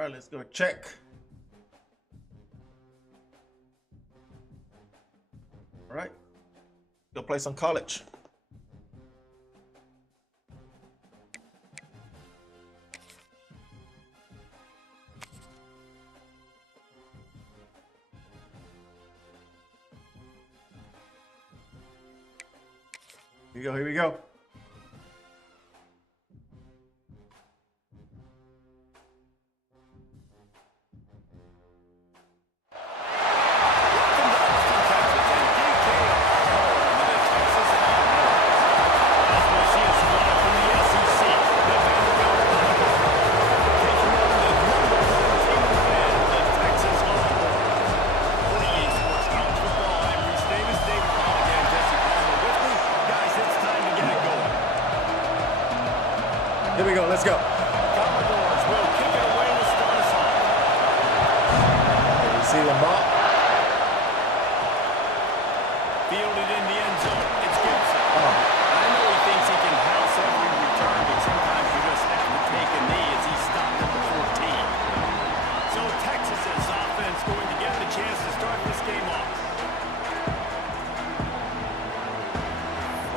All right, let's go check. All right, go play some college. Here we go, here we go. Here we go, let's go. Collrgr will kick it away to start us off. You see the ball? Fielded in the end zone. It's Gibson. Oh. I know he thinks he can house every return, but sometimes you just have to take a knee as he stopped at the 14. So Texas's offense going to get the chance to start this game off.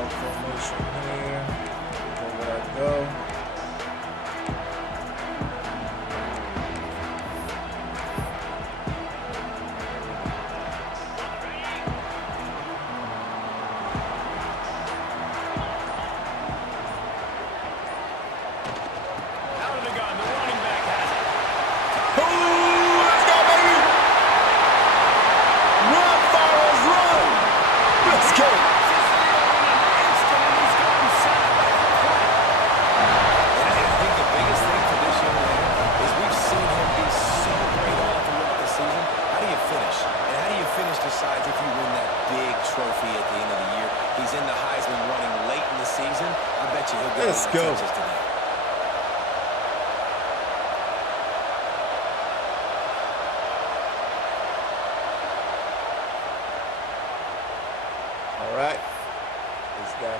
Formation here. Go where I go. Decides if you win that big trophy at the end of the year. He's in the Heisman running late in the season. I bet you he'll get Let's go. Texas today. All right. This guy.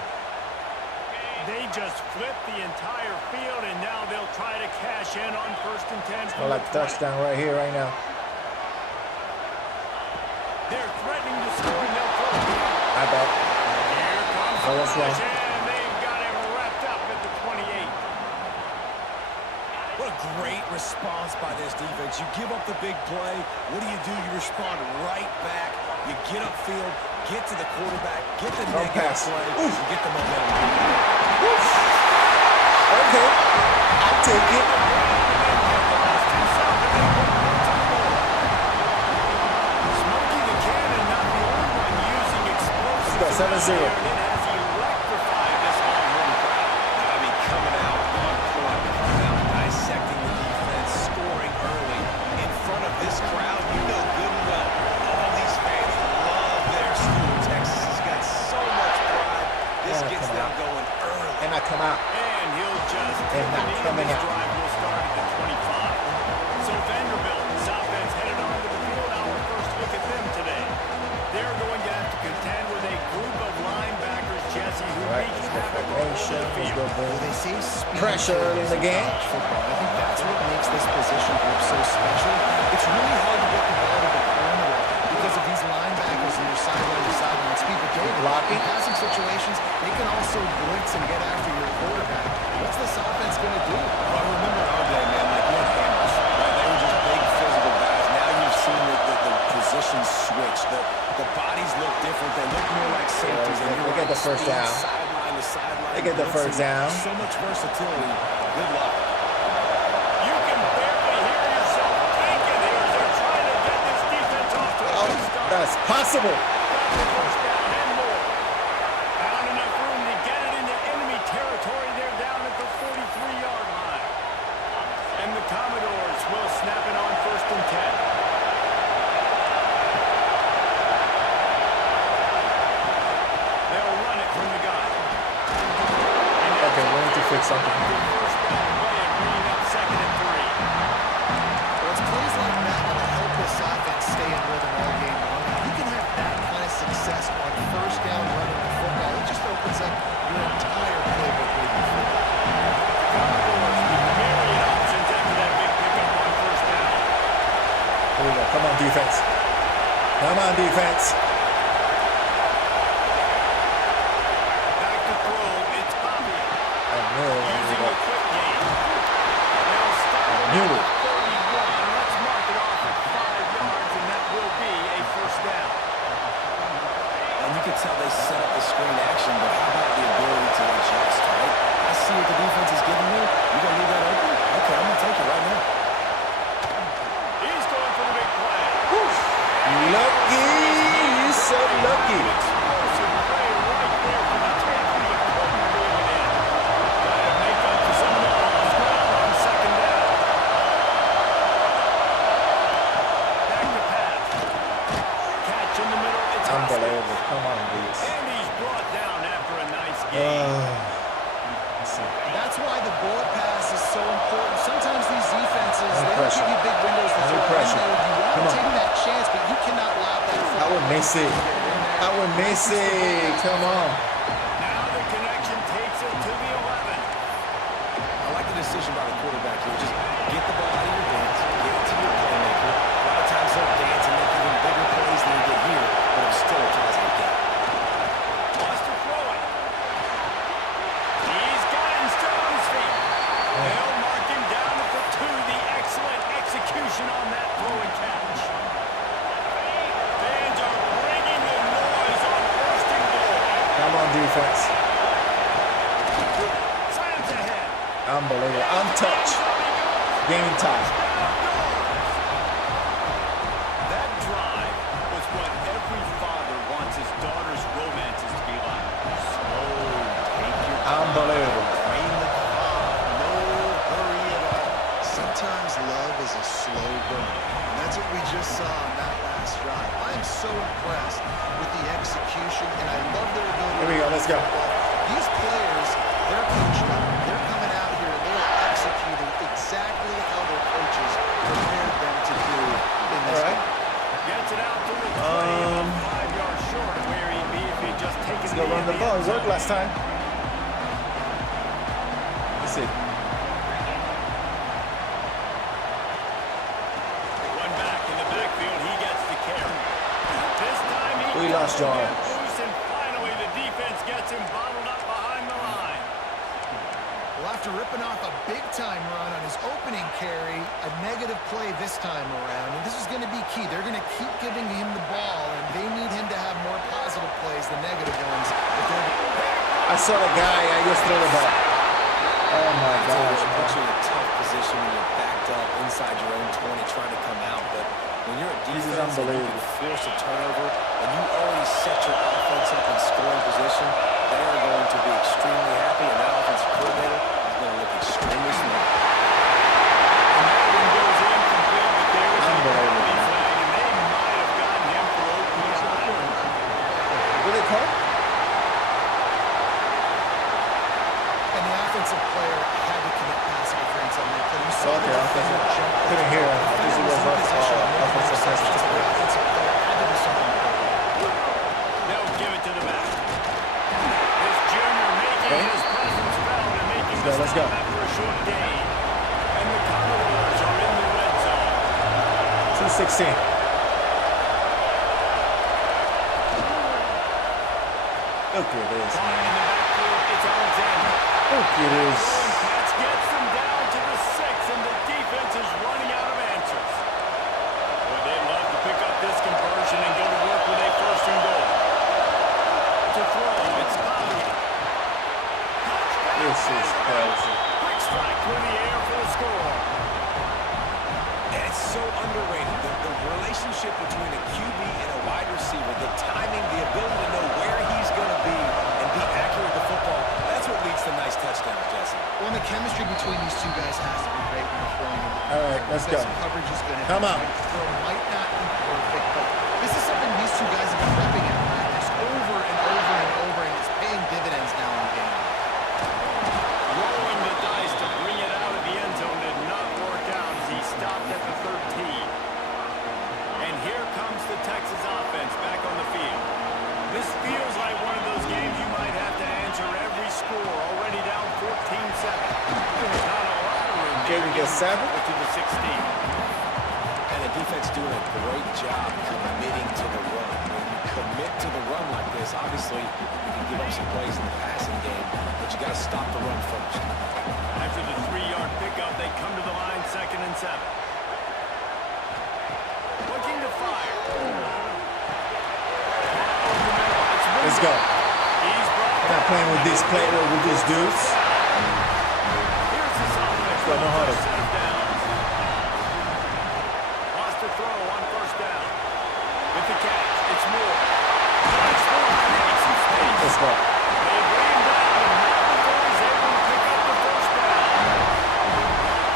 They just flipped the entire field, and now they'll try to cash in on 1st and 10. I like touchdown right here, right now. They're threatening to score, and they'll throw it. I bet. Here comes Oh, that's wrong. and they've got him wrapped up at the 28. What a great response by this defense. You give up the big play. What do? You respond right back. You get upfield, get to the quarterback, get the negative play, and get the momentum. Oof. Okay. I'll take it. Smokey the Cannon, not the only one using explosives. Let's go, 7-0. It has electrified this Longhorn crowd. I mean, coming out on point, coming out dissecting the defense, scoring early. In front of this crowd, you know good and well, all these fans love their school. Texas has got so much pride. This gets them going early. And I come out. And he'll just And not coming this out. drive will start at the 25. So Vanderbilt, offense headed onto the field. Our first look at them today. They're going to have to contend with a group of linebackers, Jesse, who All right, wreak let's go havoc all over formation. the Let's field. go Well, they say speed pressure early in the game. football. I think that's what makes this position group so special. It's really hard to get the ball to the perimeter because of these linebackers and your sideline to sideline speed. But David, Blocking. in passing situations, they can also blitz and get after your quarterback. What's this offense going to do? Well, I remember our day, man, like we had hammers, right? They were just big physical guys. Now you've seen the positions switch. The bodies look different. They look more like safeties. And They get the first down. Sideline to sideline. They get the first down. So much versatility. Good luck. You can barely hear yourself thinking here as they're trying to get this defense off to a good start. That's possible. First down and more. Found enough room to get it into enemy territory. They're down at the 43-yard line. And the Commodores will snap it on 1st and 10. They'll run it from the gun. Okay, we need to fix something. First down play and bringing up 2nd and 3. Well, it's plays like that that help this offense stay in rhythm all game long. You can have that kind of success on Here we go. Come on, defense. Come on, defense. Back to throw. It's Bobby. Using a quick game. They'll start Knew at it. 31. Let's mark it off at 5 yards, and that will be a first down. And you can tell they set up the screen action, but how about the ability to adjust, right? I see what the defense is giving me. You going to leave that open? Okay, I'm going to take it right now. He's going for the big play. Lucky. You're so lucky. Explosive play right there for the Tampa Bay. Couldn't reel it in. Gotta make up for some of the lost ground on second down. Back to pass. Catch in the middle. It's Unbelievable. Come on, dudes. And he's brought down after a nice game. That's why the bullet pass is so important. Sometimes these defenses, No they don't pressure. give you big windows to No throw. pressure. You Come want on. to take that chance, but you cannot allow that. I would miss it. I would miss it. Come on. Now the connection takes it to the 11. I like the decision by the quarterback here. Just get the ball out of your hands, get it to your playmaker. A lot of times they'll dance and make even bigger plays than you get here, but it's still a positive game. Wants to throw it. He's got him still on his feet. They'll mark him down for 2. The excellent execution on that throw and catch. Fans are bringing the noise on first and goal. Come on, defense. Slams ahead. Unbelievable. Untouched. Game time. That drive was what every father wants his daughter's romances to be like. Slow, take your time. Unbelievable. Drain the clock. No hurry at all. Sometimes love is a slow burn. And that's what we just saw on that last drive. I am so impressed with the execution, and I love their ability. Here we go. Let's go. These players, they're coached up. They're coming out here and they're executing exactly how their coaches prepared them to do in this All right. game. Gets it out to the 5 yards short of where he'd be if he'd just taken Let's the go run the ball. It worked last time. Let's see. One back in the backfield, he gets the carry. This time he We lost gets John. loose, and finally the defense gets him bottled up behind the line. Well, after ripping off a big-time run on his opening carry, a negative play this time around, and this is going to be key. They're going to keep giving him the ball, and they need him to have more positive plays than negative ones. I saw the guy. I just threw the ball. Oh my It gosh, puts you man. in a tough position when you're backed up inside your own 20 trying to come out. But when you're a This is defense and you unbelievable. can force a turnover and you already set your offense up in scoring position, they are going to be extremely happy, and that offensive coordinator is going to look extremely smart. And that one goes incomplete, but there is an Unbelievable. early flag, and they might have gotten him for OPI. What did they call? And the offensive player had to commit pass interference on that play. You saw Okay, the offensive. defender jump up. Couldn't hear him. I guess it was The defender offensive in position, pass the interference. offensive player had to do something about it. They'll give it to the back. This junior making Okay. his presence felt and making the Let's go. stop after a short gain. And the Collrgrs are in the red zone. 216. Look at this, Caught in man. the backfield, it's Alexander. Look at this. Catch gets them down to the 6, and the defense is running out of answers. Boy, they'd love to pick up this conversion and go to work with a first and goal. To throw, it's Bobby. This is crazy. Quick strike through the air for the score. And it's so underrated. The relationship between a QB and a wide receiver, the timing, the ability to know where he's going to be and be accurate with the football, that's what leads to nice touchdowns, Jesse. Well, and the chemistry between these two guys has to be great when they're throwing. All right, let's go. Because coverage is going to Come on. The throw might not be perfect, but this is something these two guys have been repping in practice over and over and over, and it's paying dividends now in the game. Rolling the dice to bring it out of the end zone did not work out as he stopped at the 13. And here comes the Texas offense back on the field. This feels like one of those games you might have to answer every score, already down 14-7. Not a lot of room Okay, there, we get getting 7. to the 16. And the defense doing a great job committing to the run. When you commit to the run like this, obviously you can give up some plays in the passing game, but you got to stop the run first. After the 3-yard pickup, they come to the line, 2nd and 7. Looking to fire. Let's go. I'm not playing with this player, with these dudes. Here's the offense. Got no huddle. Set of downs. Lost the throw on 1st down. With the catch, it's Moore. Nice move to make some space. Let's go. They bring him down, and not before he's able to pick up the 1st down.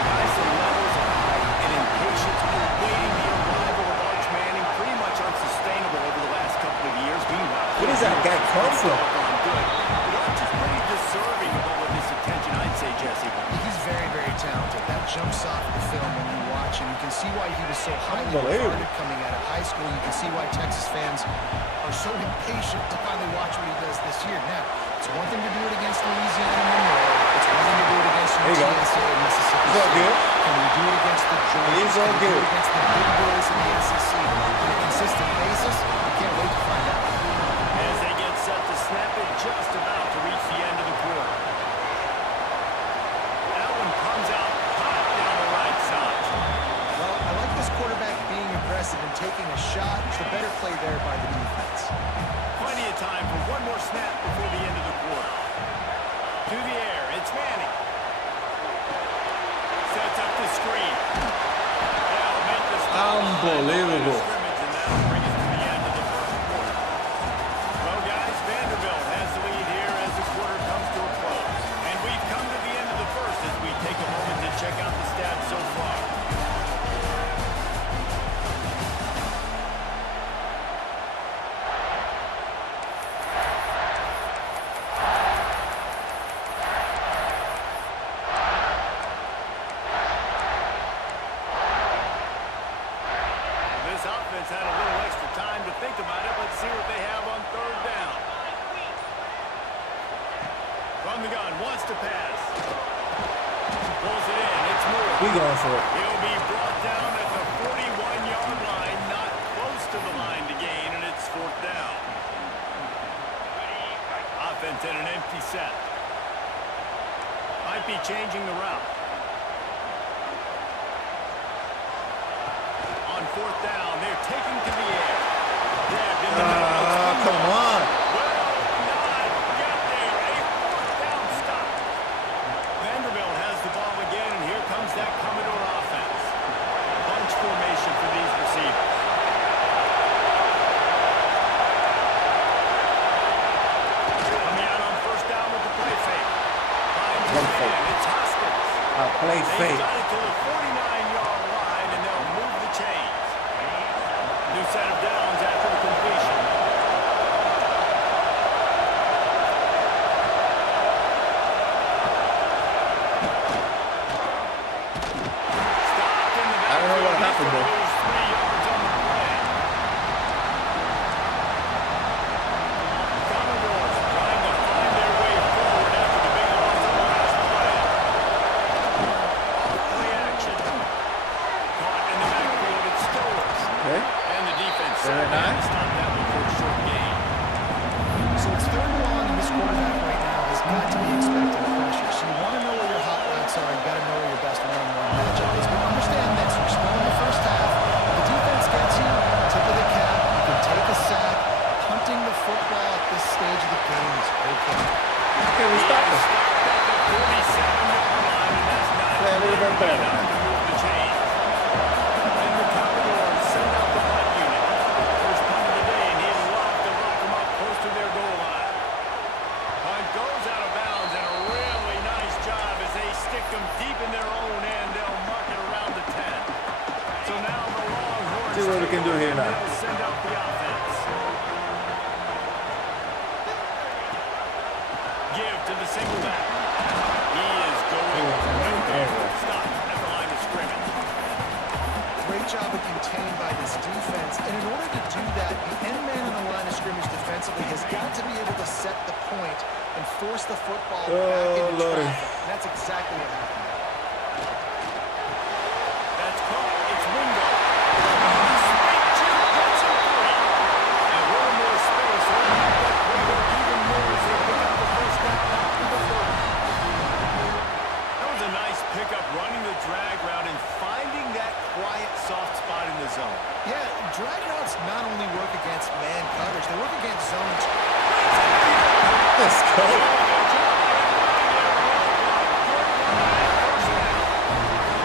Guys, the levels of height and impatience awaiting the arrival of Arch Manning pretty much unsustainable over the last couple of years. Meanwhile, Where does that guy come from? Good. But Arch is pretty deserving of all of this attention, I'd say, Jesse. He's very, very talented. That jumps off the film when you watch him. You can see why he was so highly Unbelievable. regarded coming out of high school. You can see why Texas fans are so impatient to finally watch what he does this year. Now, it's one thing to do it against Louisiana and Monroe. It's one thing to do it against There you go. UTSA and Mississippi He's all State. good. Can we do it against the Georgias? He's all Can we do good. it against the big boys in the SEC on a consistent basis? We can't wait to find out. As they get set to snap it, just about to reach the end of the quarter. That one comes out hot down the right side. Well, I like this quarterback being aggressive and taking a shot. It's the better play there by the defense. Plenty of time for one more snap before the end of the quarter. To the air, it's Manning. Sets up the screen. They'll make the stop. Unbelievable. Scrimmage, and that'll bring us to the end of the 1st quarter. Well, guys, Vanderbilt has the lead here as the quarter comes to a close. And we've come to the end of the 1st as we take a moment to check out the stats so far. This offense had a little extra time to think about it. Let's see what they have on 3rd down. From the gun, wants to pass. Pulls it in. It's Moore. We going for it. He'll be brought down at the 41-yard line, not close to the line to gain, and it's 4th down. Offense in an empty set. Might be changing the route. On 4th down, they're taking to the air. Grabbed in the middle. Come on. Well, not get there. A 4th down stop. Vanderbilt has the ball again, and here comes that Commodore offense. Bunch formation for these receivers. Coming out on 1st down with the play fake. Finds Play the fake. man. It's Hoskins. Play They've fake. got it to the 49-yard line, and they'll move the chains. New set of downs after the completion. Stopped in the I don't know what happened there. Lose 3 yards on the play. Commodores trying to find their way forward after the big loss on the last play. Play action. Caught in the backfield, it's Stowers. Okay. And the defense Very sat down to nice. stop that before a short gain. So it's 3rd and long, and this quarterback right now has got to be expecting pressure. So you want to know where your hot routes are. You got to know where your best one-on-one matchup is. But understand this: we're still in the 1st half. The defense gets you tip of the cap. You can take a sack. Punting the football at this stage of the game is okay. Okay, we stop him. Stopped at the 47-yard line, and that's not Play a little bit better. enough to move the chains. And the Commodores send out the punt unit. First punt of the day, and he'd love to lock them up close to their goal line. Punt goes out of bounds, and a really nice job as they stick them deep in their own end. They'll mark it around the 10. So now the Longhorns See what we can do here now. they'll send out the offense. Give to the single back. He is going stop at the line of scrimmage. Great job of contained by this defense. And in order to do that, the end man in the line of scrimmage defensively has got to be able to set the point and force the football back into Lordy. traffic. And that's exactly what happened. That's caught. It's Wingo. drag routes not only work against man coverage, they work against zone. Let's go.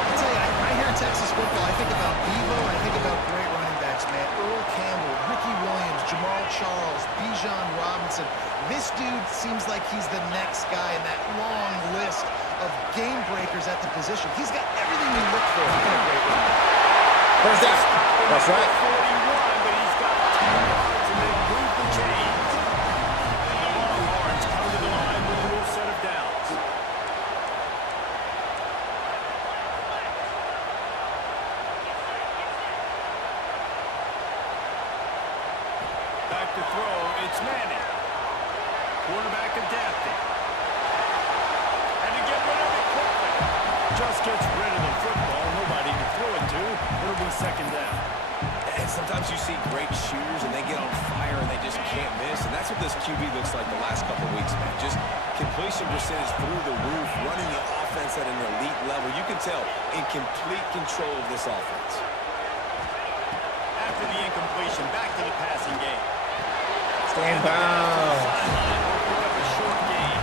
I tell you, I hear Texas football, I think about Bevo, I think about great running backs, man. Earl Campbell, Ricky Williams, Jamal Charles, Bijan Robinson. This dude seems like he's the next guy in that long list of game breakers at the position. He's got everything you look for in a great running back. First down. That's right. 41, but he's got 10 yards and they move the chains. The Longhorns come to the line with a new set of downs. Back to throw, it's Manning. Quarterback adapting. And to get rid of it quickly. Just gets rid of the football. Nobody to throw it to. It'll be second down. And sometimes you see great shooters and they get on fire and they just can't miss. And that's what this QB looks like the last couple of weeks, man. Just completion percentage through the roof, running the offense at an elite level. You can tell in complete control of this offense. After the incompletion, back to the passing game. Stand down. Sideline opened up a short game.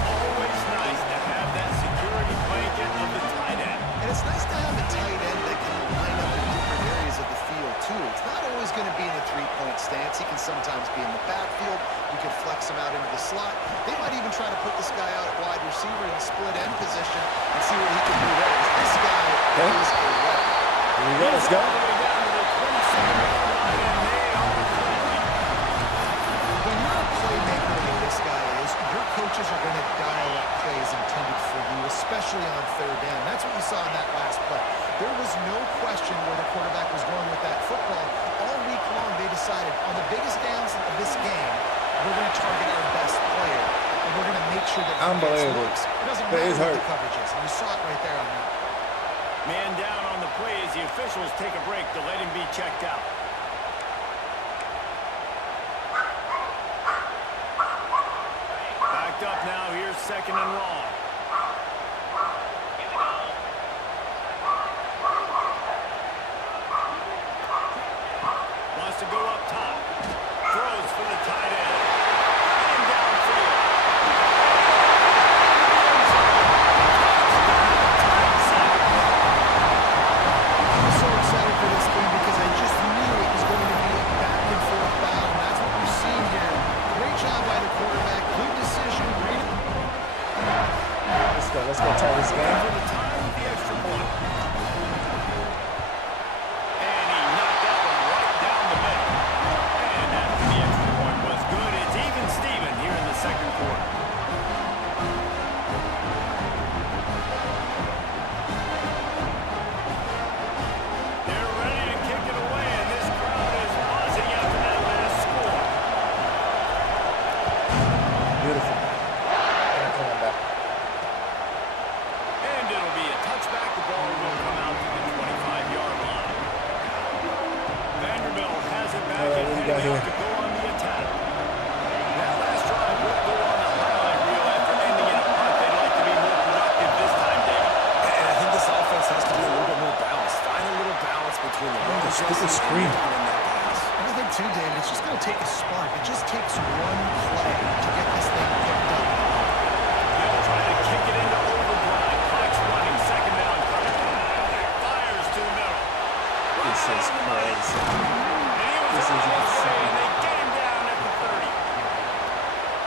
Always nice to have that security blanket of the tight end. And it's nice to have a tight end that can line up in different areas of the field, too. It's not always going to be in a three-point stance. He can sometimes be in the backfield. You can flex him out into the slot. They might even try to put this guy out at wide receiver in a split end position and see what he can do there. This guy is a weapon. Here we go. Let's go. All the way down to the 27-yard line, and they are friendly. When you're a playmaker like this guy is, your coaches are going to dial up plays intended for you, especially on third down. That's what we saw in that last play. There was no question where the quarterback was going with that football. All week long, they decided on the biggest downs of this game, we're going to target our best player, and we're going to make sure that he gets looks. It doesn't matter what the coverage is, and you saw it right there on that. Man down on the play as the officials take a break to let him be checked out. Backed up now. Here's second and long. Wants to go up top. Throws for the tight end. Got him downfield. I'm so excited for this game because I just knew it was going to be a back-and-forth battle, and that's what we've seen here. Great job by the quarterback. Good decision. Let's go tie this game. For the time with the extra point. And he knocked that one right down the middle. And after the extra point was good, it's even Steven here in the second quarter. They're ready to kick it away, and this crowd is buzzing after that last score. Beautiful. Coming back. And it'll be a touchback. The ball will come out to the 25-yard line. Vanderbilt has it back and heading out to go on the attack. That last drive will go on the highlight reel after ending in a punt. They'd like to be more productive this time, David. And I think this offense has to be a little bit more balanced. Find a little balance between the run Stupid screen. and that pass. I think, too, David, it's just going to take a spark. It just takes one play to get this thing picked up. They'll try to kick it into overdrive. Clock's running. Second down. Fires to the middle. This is crazy. This is insane. And they get him down at the 30.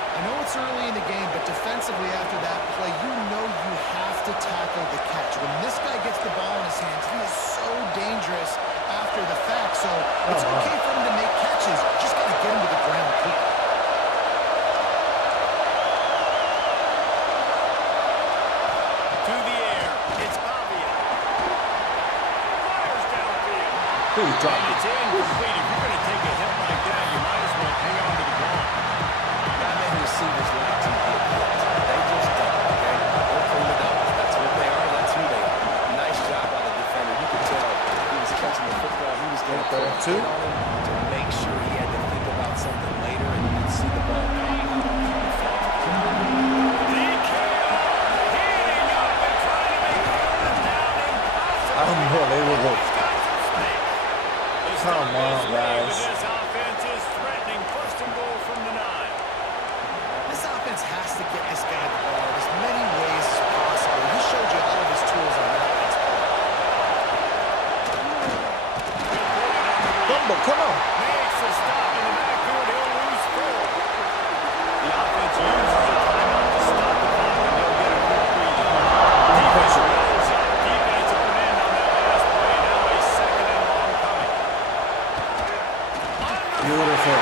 I know it's early in the game, but defensively after that play, you know you have to tackle the catch. When this guy gets the ball in his hands, he is so dangerous after the fact. So it's okay for him to make catches. Just got to get him to the ground quick. To the air. It's Avia. Fires downfield. Please drop And it. it's incomplete. If you're going to take a hit like that, you might as well hang on to the ball. Not many receivers like to get hit. They just don't, okay? They're from the doubles. That's what they are. That's who they are. Nice job by the defender. You could tell he was catching the football. He was going to put a hit on him to make sure he had to think about something later, and you could see the ball pop out and fall to the ground. Heating up and trying to make third down impossible. Unbelievable. He's got some space. The Come on, guys. This offense is threatening first and goal from the 9. This offense has to get this guy the ball in as many ways as possible. He showed you all of his tools on that last play. Bumble, come on. Makes a stop in the backfield. He'll lose 4. The offense uses a timeout to stop the clock, and they'll get a quick breather. Defense rolls up. Defense on end on that last play. Now a second and long coming. Beautiful.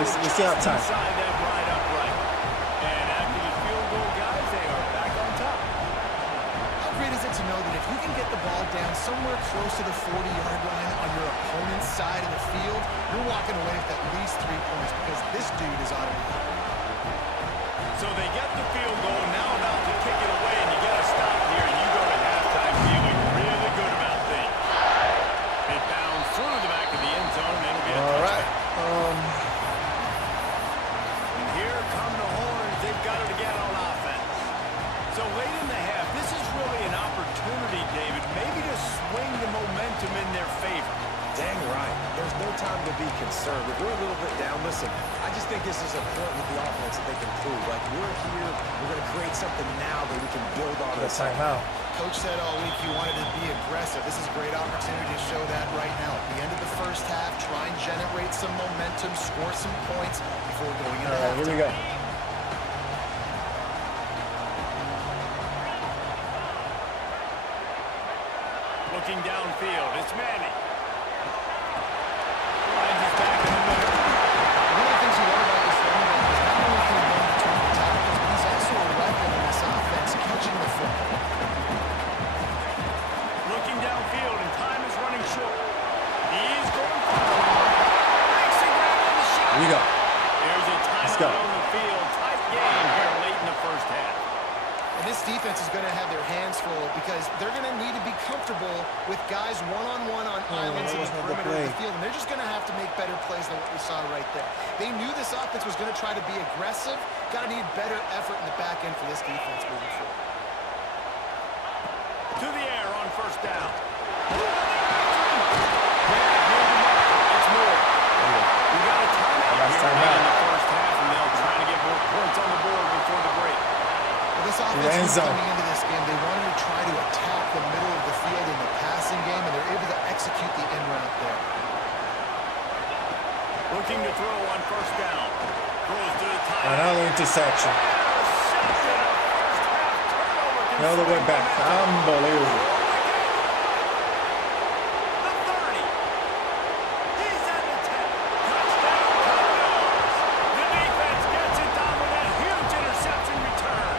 We still have time. Inside that right upright. And after the field goal, guys, they are back on top. How great is it to know that if you can get the ball down somewhere close to the 40-yard line on your opponent's side of the field, you're walking away with at least 3 points because this dude is on it. So they get the field goal, now about to kick it away, and you get a stop here, and you go to halftime feeling really good about things. It bounds through the back of the end zone, and it'll be a touchdown. All right. And here come the Horns. They've got it again on offense. So late in the half, this is really an opportunity, David, maybe to swing the momentum in their favor. Dang right. There's no time to be concerned. If we're a little bit down, listen, I just think this is important with the offense that they can prove. Like, we're here, we're going to create something now that we can build on. The timeout. Coach said all week he wanted to be aggressive. This is a great opportunity to show that right now. At the end of the first half, try and generate some momentum, score some points before going into halftime. Here we go. Looking downfield, it's Manning. Finds his back in the middle. One of the things you love about this running back is not only can he run between the tackles, but he's also a weapon in this offense, catching the football. Looking downfield, and time is running short. He's going for it. Makes a grab on the shot. Here we go. There's a timeout on the field. Tight game here late in the first half. And this defense is going to have their hands full because they're going to need to be comfortable with guys one-on-one on islands in the perimeter of the field. And they're just going to have to make better plays than what we saw right there. They knew this offense was going to try to be aggressive. Got to need better effort in the back end for this defense moving forward. To the air on first down. It's more. We got a timeout here in the first half, and they'll try to get more points on the board before the break. Well, this offense coming into this game, they wanted to try to attack the middle of the field in the passing game, and they're able to execute the in route there. Looking to throw on first down. Throws to the tight. Another interception. Another way back. Unbelievable. The 30. He's at the 10. Touchdown, Cardinals. The defense gets it done with a huge interception return.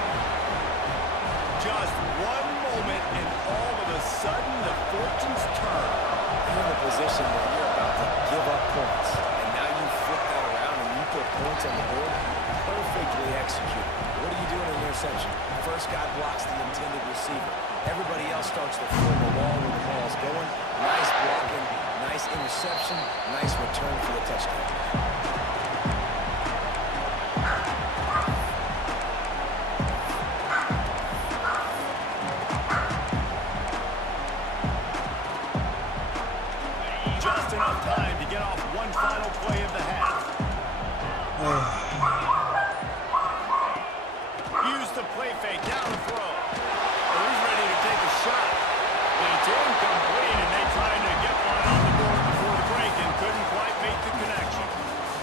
Just one moment, and all of a sudden, the fortunes turn. You're in a position where you're about to give up points, and now you flip that around and you put points on the board. Perfectly executed. What do you do in an interception? First guy blocks the intended receiver. Everybody else starts to form a wall where the ball's going. Nice blocking, nice interception, nice return for the touchdown. Just enough time to get off one final play of the half. Use the play fake, down the throw. Well, he's ready to take a shot. It's incomplete, and they tried to get one on the board before the break and couldn't quite make the connection.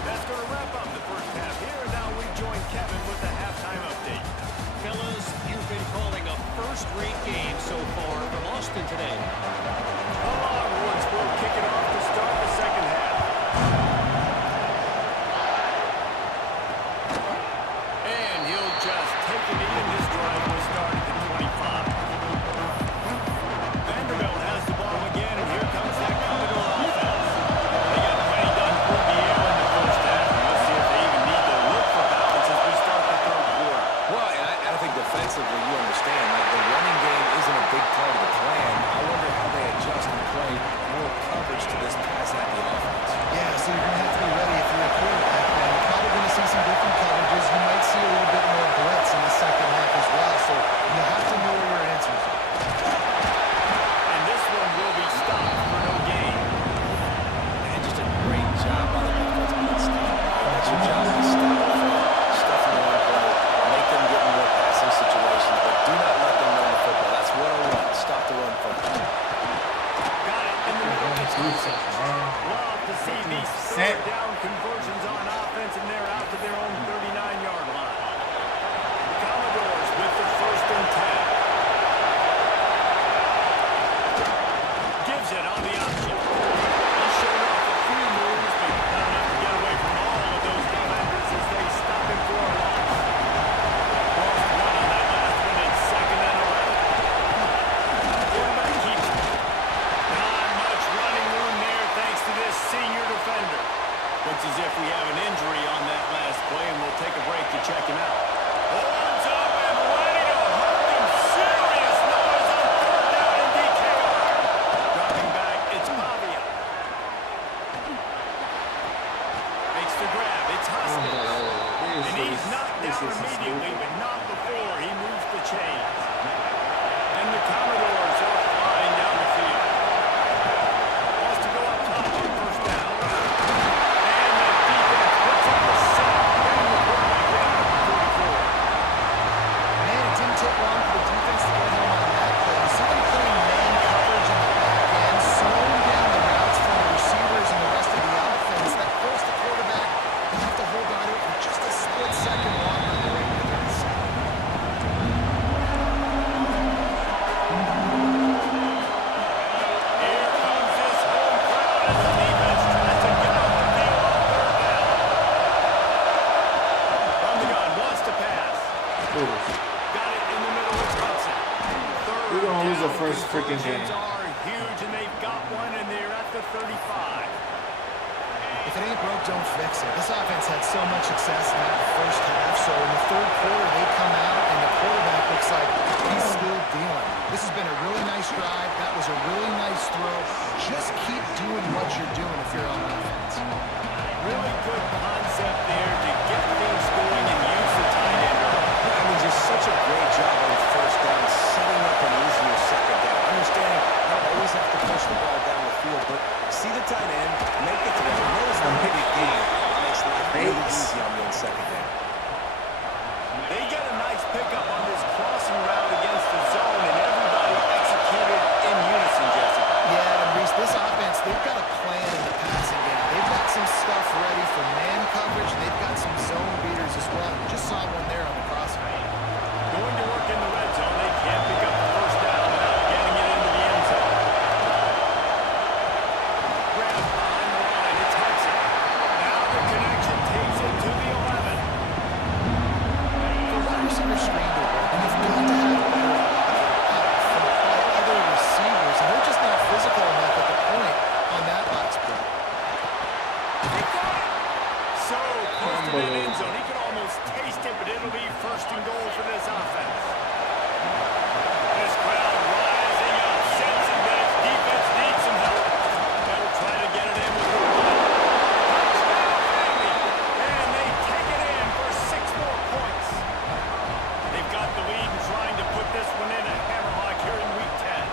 That's going to wrap up the first half here, and now we join Kevin with the halftime update. Fellas, you've been calling a first-rate game so far from Austin today. The Longhorns will kick it off to start the second half. And he'll just take a knee, and this drive will start at the 25. Vanderbilt has the ball again, and here comes that Commodore offense. They got plenty done for Set. third down conversions on offense, and they're out to their own 39-yard line. Commodores with the 1st and 10. Gives it on the option. He's showing off a few moves, but not enough to get away from all of those defenders as they stop him for a loss. Lost one on that last one. It's 2nd and 11. Quarterback keeps it. Not much running room there thanks to this senior defender. Looks as if we have an injury on that last play, and we'll take a break to check him out. Holds up and ready to hurt him. Serious noise on 3rd down and DKR. Dropping back, it's Pavia. Makes the grab, it's Hoskins. And he's knocked down immediately, but not before he moves the chains. And the Commodores are flying down the field. Wants to go up top on 1st down. And the defense puts up a sack. And the quarterback down at the 44. Man, it didn't take long for the defense to get home on that play. You see them playing man coverage in the back end, slowing down the routes from the receivers and the rest of the offense. That forced the quarterback to have to hold on to it for just a split second longer than the Ravens. Here comes this home crowd as the defense tries to get off the field on 3rd down. From the gun, wants to pass. Got it in the middle of Hudson. We're gonna lose the Third first down freaking game. conversions are huge, and they've got one, and they're at the 35. If it ain't broke, don't fix it. This offense had so much success in that first half, so in the 3rd quarter, they come out, and the quarterback looks like he's still dealing. This has been a really nice drive. That was a really nice throw. Just keep doing what you're doing if you're on offense. Really good concept there to get things going and use the tight end. I mean, just such a great job on 1st down, setting up an easier 2nd down. Understanding you don't always have to push the ball down the field, but see the tight end, make it to them. Notice the big game makes life really easy on the 2nd down. They get a nice pickup on this crossing route against the zone, and everybody executed in unison, Jesse. Yeah, and Reese, this offense, they've got a plan in the passing game. They've got some stuff ready for man coverage, and they've got some zone beaters as well. You just saw one there on the crossing. Going to work in the red zone. They can't pick up the 1st down without getting it into the end zone. Grab behind the line. It's Hudson. Now the connection takes it to the 11. The wide receiver screen to work, and you've got to have better from other receivers, and they're just not physical enough at the point on that box play. They got it. So close to that end zone. He could almost taste it, but it'll be 1st and goal for this offense. This crowd rising up, sensing that its defense needs some help. They'll try to get it in with the run. Touchdown, baby! And they take it in for 6 more points. They've got the lead and trying to put this one in a hammerlock here in Week 10.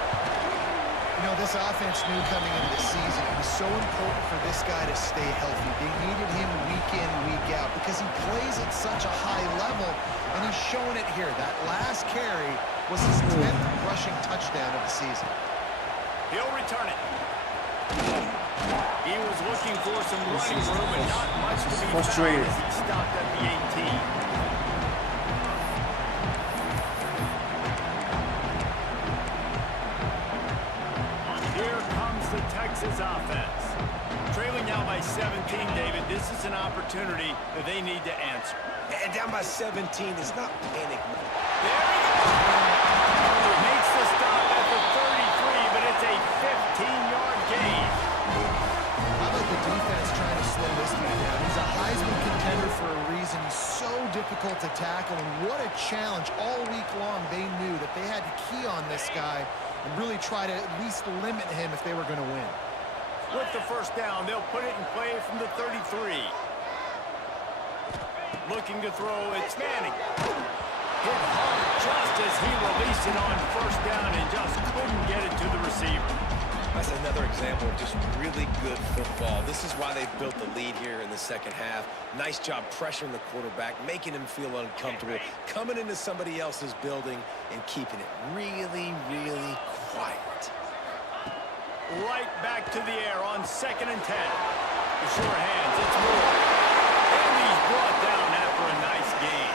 You know, this offense knew coming into the season it was so important for this guy to stay healthy. They needed him week in, week out because he plays at such a high level, and he's showing it here. That last carry was his 10th rushing touchdown of the season. He'll return it. He was looking for some running room and not much to be found as he stopped at the 18. Here comes the Texas offense. Trailing now by 17, David. This is an opportunity that they need to answer. And down by 17 is not panic. There he goes. Makes the stop at the 33, but it's a 15-yard gain. How about the defense trying to slow this dude down? He's a Heisman contender for a reason. He's so difficult to tackle, and what a challenge. All week long, they knew that they had to key on this guy and really try to at least limit him if they were going to win. With the 1st down, they'll put it in play from the 33. Looking to throw, it's Manning. Hit hard just as he released it on 1st down and just couldn't get it to the receiver. That's another example of just really good football. This is why they built the lead here in the 2nd half. Nice job pressuring the quarterback, making him feel uncomfortable, coming into somebody else's building and keeping it really, really quiet. Right back to the air on 2nd and 10. the sure hands. It's Moore. And he's brought down after a nice gain.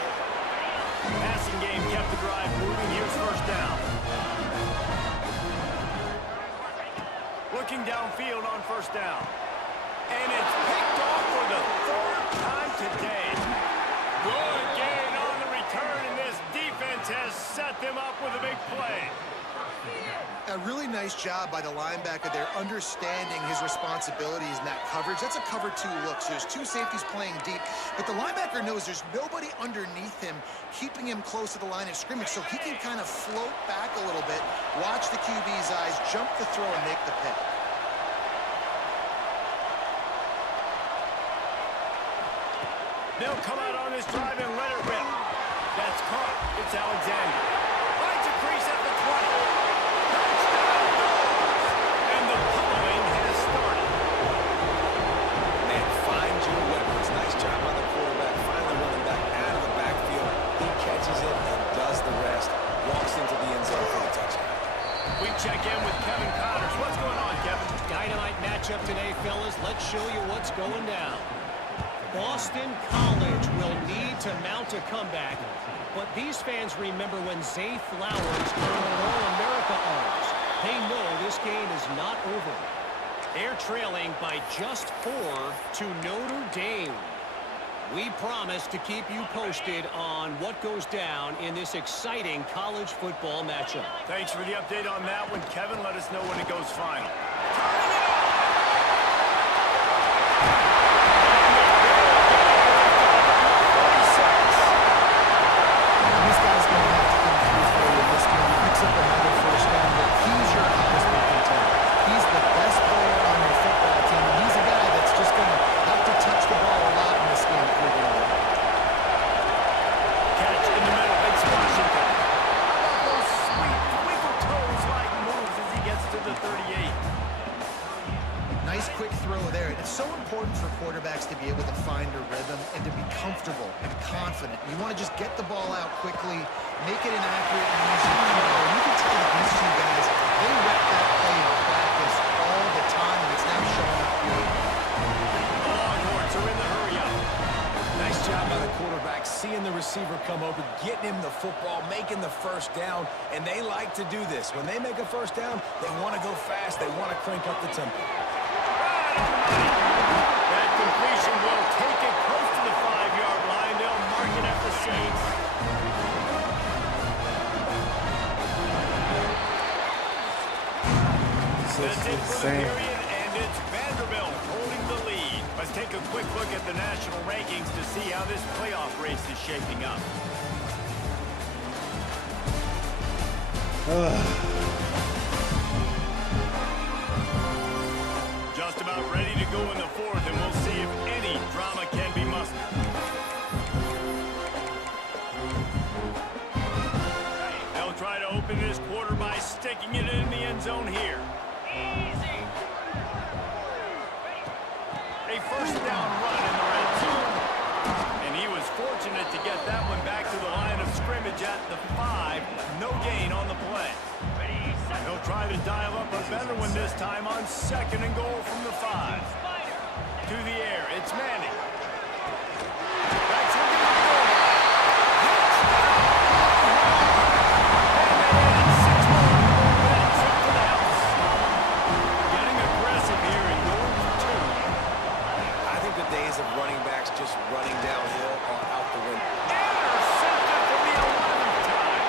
Passing game kept the drive moving. Here's first down. Looking downfield on first down. And it's picked off for the third time today. Good gain on the return, and this defense has set them up with a big play. A really nice job by the linebacker there, understanding his responsibilities in that coverage. That's a cover 2 look, so there's 2 safeties playing deep, but the linebacker knows there's nobody underneath him, keeping him close to the line of scrimmage, so he can kind of float back a little bit, watch the QB's eyes, jump the throw, and make the pick. They'll come out on this drive and let it rip. That's caught. It's Alexander. Finds a crease at the 20. Touchdown goes. And the pummeling has started. And find your weapons. Nice job by the quarterback. Finally running back out of the backfield. He catches it and does the rest. Walks into the end zone for the touchdown. We check in with Kevin Connors. What's going on, Kevin? Dynamite matchup today, fellas. Let's show you what's going down. Boston College will need to mount a comeback, but these fans remember when Zay Flowers earned All-America honors. They know this game is not over. They're trailing by just 4 to Notre Dame. We promise to keep you posted on what goes down in this exciting college football matchup. Thanks for the update on that one, Kevin. Let us know when it goes final. Quarterbacks to be able to find a rhythm and to be comfortable and confident. You want to just get the ball out quickly, make it an accurate and easy throw. And you can tell that these 2 guys, they rep that play in practice all the time, and it's now showing up here. The Longhorns are in the hurry-up. Nice job by the quarterback, seeing the receiver come over, getting him the football, making the first down, and they like to do this. When they make a first down, they want to go fast. They want to crank up the tempo. That completion will take it close to the 5-yard line. They'll mark it at the Saints. That's it for the period, and it's Vanderbilt holding the lead. Let's take a quick look at the national rankings to see how this playoff race is shaping up. Just about ready to go in the 4th, and we'll see if any drama can be mustered. They'll try to open this quarter by sticking it in the end zone here. A first down run in the red zone. And he was fortunate to get that one back to the line of scrimmage at the 5. No gain on the play. He'll try to dial up a better one this time on 2nd and goal from the 5. To the air, it's Manning. That's looking to go. And they add 6 more. That's up to the house. Getting aggressive here and going for 2. I think the days of running backs just running downhill are out the window. Intercepted for the 11th time.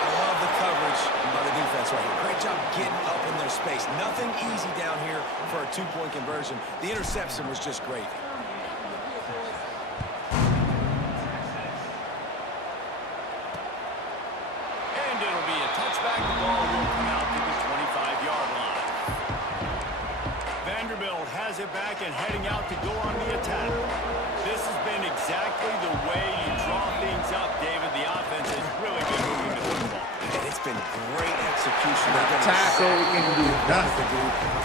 I love the coverage by the defense right here. Great job getting up in their space. Nothing easy down here for a 2-point conversion. The interception was just great. And it'll be a touchback. The ball will come out to the 25-yard line. Vanderbilt has it back and heading out to go on the attack. This has been exactly the way you draw things up, David. The offense has really been moving the football. And it's been great execution. Tackle, we can do nothing.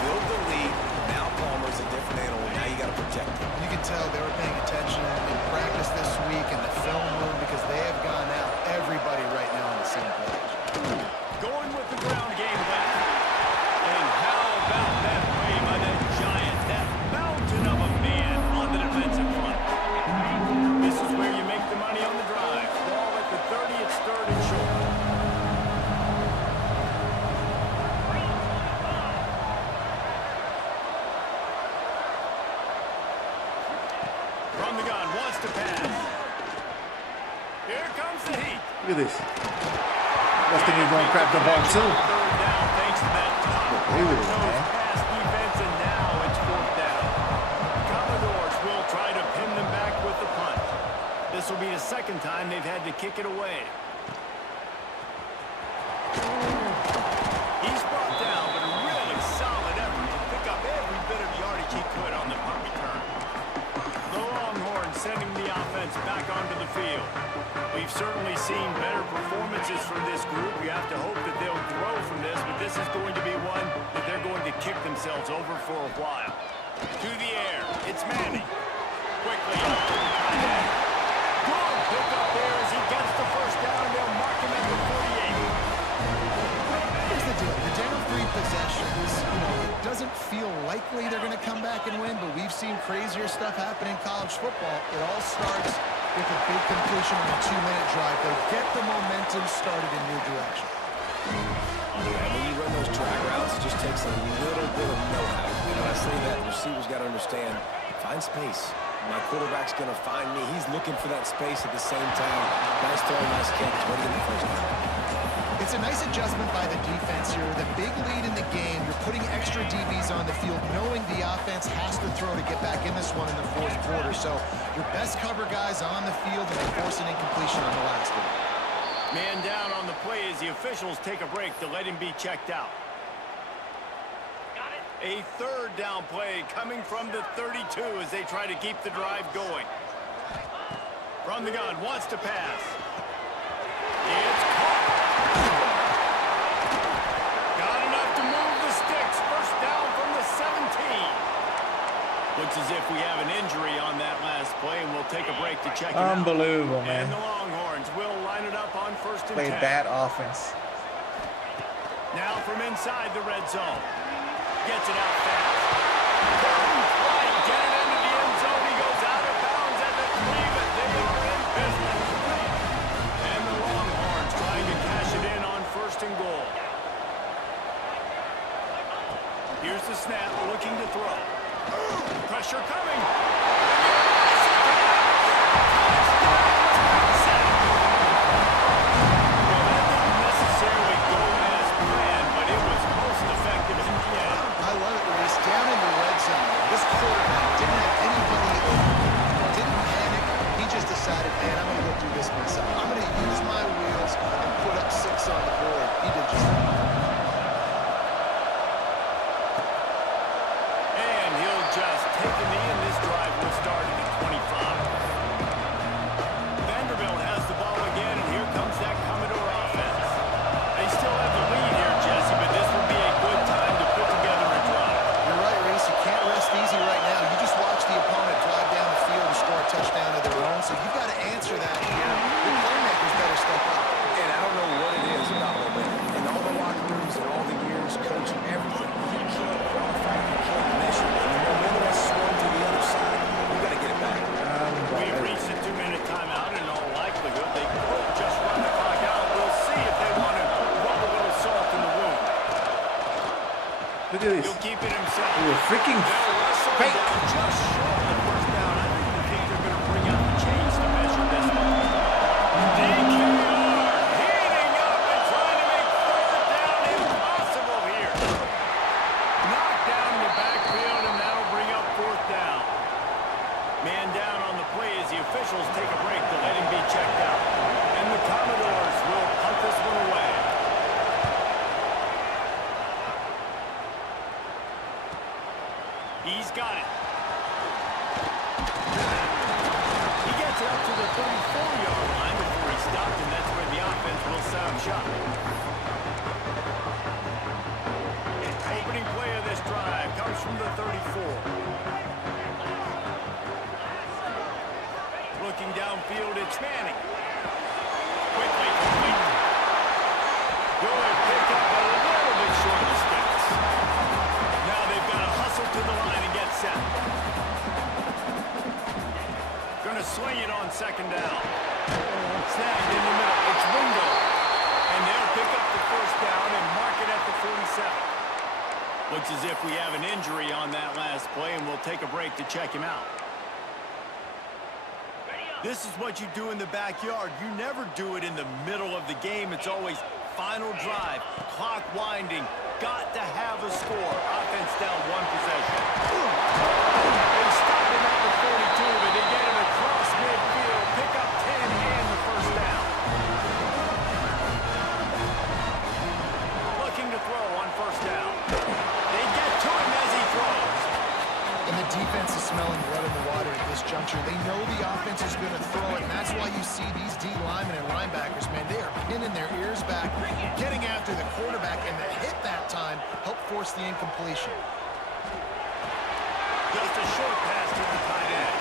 Build the lead. Now Palmer's a different animal. Now you got to protect him. You can tell they were paying attention in practice this week in the film room because they have gone out, everybody right now on the same page. Going with the ground game back. And how about that play by that giant, that mountain of From the gun, wants to pass. Here comes the heat. Look at this. I think he's going to grab the ball too. Third down thanks to that Look at this, man. pass defense, and now it's fourth down. Commodores will try to pin them back with the punt. This will be the second time they've had to kick it away. He's brought down, but a really solid effort to pick up every bit of yardage he could on the punt return. The Longhorns sending the offense back onto the field. We've certainly seen better performances from this group. You have to hope that they'll grow from this, but this is going to be one that they're going to kick themselves over for a while. To the air, it's Manning. Quickly up to the tight end. Good pick up there as he gets the first down. They'll mark him at the 48. Here's the deal. You're down 3 possessions. You know, it doesn't feel likely they're going to come back and win, but we've seen crazier stuff happen in college football. It all starts with a big completion on a 2-minute drive. They'll get the momentum started in your direction. And when you run those drag routes, it just takes a little bit of know-how. And when I say that, the receiver's got to understand, find space. My quarterback's going to find me. He's looking for that space at the same time. Nice throw, nice catch. Ready to get the first down. It's a nice adjustment by the defense here. With a big lead in the game, you're putting extra DBs on the field, knowing the offense has to throw to get back in this one in the fourth quarter. So your best cover guys on the field, and they force an incompletion on the last one. Man down on the play as the officials take a break to let him be checked out. A third down play coming from the 32 as they try to keep the drive going. From the gun, wants to pass. It's caught. Got enough to move the sticks. First down from the 17. Looks as if we have an injury on that last play, and we'll take a break to check him out. Unbelievable, man. And the Longhorns will line it up on first and 10. Played bad offense. Now from inside the red zone. Gets it out fast. Right, get it into the end zone. He goes out of bounds at the 3, but they are in business. And the Longhorns trying to cash it in on first and goal. Here's the snap, looking to throw. Pressure coming. Vanderbilt has the ball again, and here comes that Commodore offense. They still have the lead here, Jesse, but this would be a good time to put together a drive. You're right, Reese. You can't rest easy right now. You just watch the opponent drive down the field and score a touchdown of their own, so you've got to answer that here. Your playmakers better step up. And I don't know what it is about momentum. In all the locker rooms and all the years coaching, everything, you can't qualify, you can't measure. And the momentum has swung to the other side. You've got to get it back. We've reached a 2-minute timeout, and in all likelihood, they could just run the clock out. We'll see if they want to rub a little salt in the wound. Look at this. He'll keep it himself. Ooh, freaking fake. Just short of the first down. I think they're going to bring out the chains to measure this one. DKR heating up and trying to make third down impossible here. Knocked down in the backfield, and that'll bring up fourth down. Man down on the play as the officials take a break to let him be checked out. And the Commodores will punt this one away. He's got it. He gets it up to the 34-yard line before he stopped, and that's where the offense will set up shop. Opening play of this drive comes from the 34. Looking downfield, it's Manning. Quickly complete. Good pick up a little bit short of the sticks. Now they've got to hustle to the line and get set. Going to swing it on second down. Snagged in the middle. It's Wingo. And they'll pick up the first down and mark it at the 47. Looks as if we have an injury on that last play, and we'll take a break to check him out. This is what you do in the backyard. You never do it in the middle of the game. It's always final drive, clock winding. Got to have a score. Offense down 1 possession. They stop him at the 42, but they get him across midfield. Pick up 10 and the first down. Looking to throw on first down. They get to him as he throws. And the defense is smelling blood in the water at this juncture. They know the offense is going to throw it, and that's why you see these D linemen and linebackers, man, they are pinning their ears back, getting after the quarterback, and the hit that time helped force the incompletion. Just a short pass to the tight end.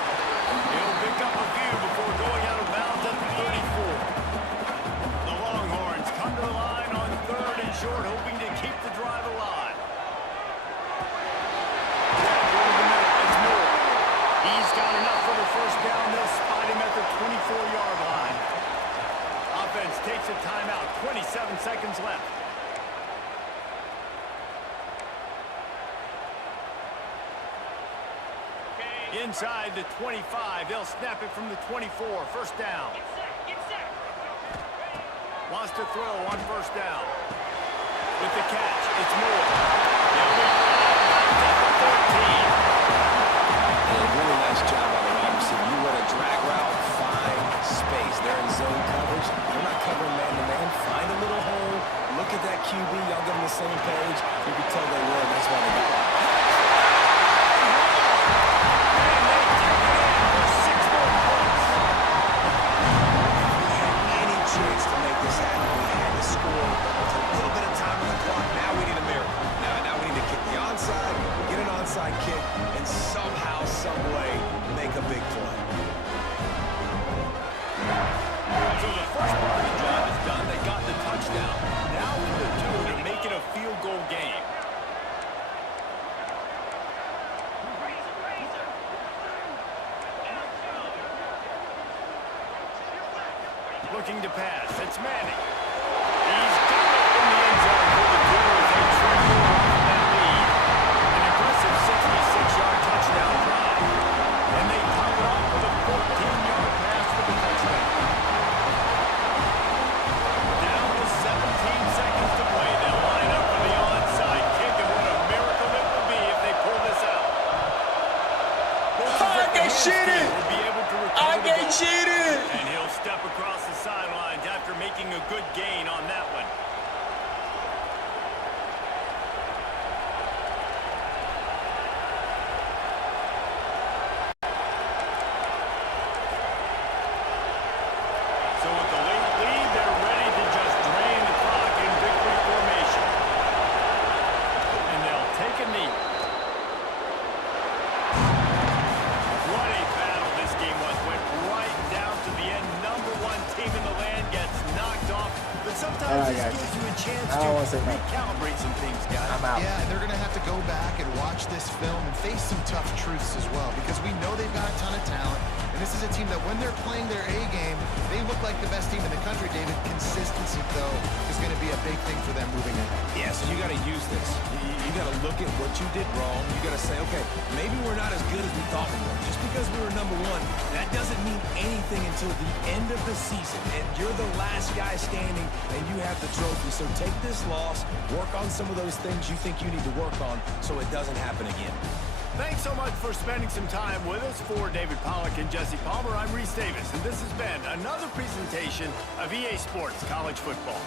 He'll pick up a few before going out of bounds at the 34. The Longhorns come to the line on 3rd and short, hoping to keep the drive alive. He's got enough for the first down. They'll spot him at the 24-yard line. Offense takes a timeout. 27 seconds left. Inside the 25. They'll snap it from the 24. First down. Wants to throw on first down. With the catch, it's Moore. They'll be at the 13. Really nice job on the wide receiver. You run a drag route, find space. They're in zone coverage. They're not covering man-to-man. Find a little hole. Look at that QB. Y'all get on the same page. You can tell they were. That's why they got it. And they take it in for 6 more points. We had any chance to make this happen. We had to score. There's a little bit of time on the clock. Now we need a miracle. Now we need to kick the onside, get an onside kick, and somehow, some way, make a big play. So the first part of the job is done. They got the touchdown. Now for the 2 to make it a field goal game. Looking to pass. It's Manning. He's got it in the end zone for the 2 as they tremble off that lead. An impressive 66-yard touchdown drive. And they top it off with a 14-yard pass for the touchdown. Down to 17 seconds to play. They'll line up for the onside kick, and what a miracle it will be if they pull this out. I get cheated! Will be able to recover I the get ball. cheated! And he'll step across the sidelines after making a good gain on that one. So with the late lead, they're ready to just drain the clock in victory formation. And they'll take a knee. What a battle this game was. Went right down to the end. #1 team in the land gets knocked off. But sometimes this gives you a chance to recalibrate some things, guys. I'm out. Yeah, and they're going to have to go back and watch this film and face some tough truths as well, because we know they've got a ton of talent, and this is a team that when they're playing their A game, they look like the best team in the country, David. Consistency, though, is going to be a big thing for them moving in. Yeah, so you got to use this. You got to look at what you did wrong. You got to say, okay, maybe we're not as good as we thought we were. Just because we were #1, that doesn't mean anything until the end of the season. And you're the last guy standing, and you have the trophy. So take this loss, work on some of those things you think you need to work on so it doesn't happen again. Thanks so much for spending some time with us. For David Pollack and Jesse Palmer, I'm Reese Davis, and this has been another presentation of EA Sports College Football.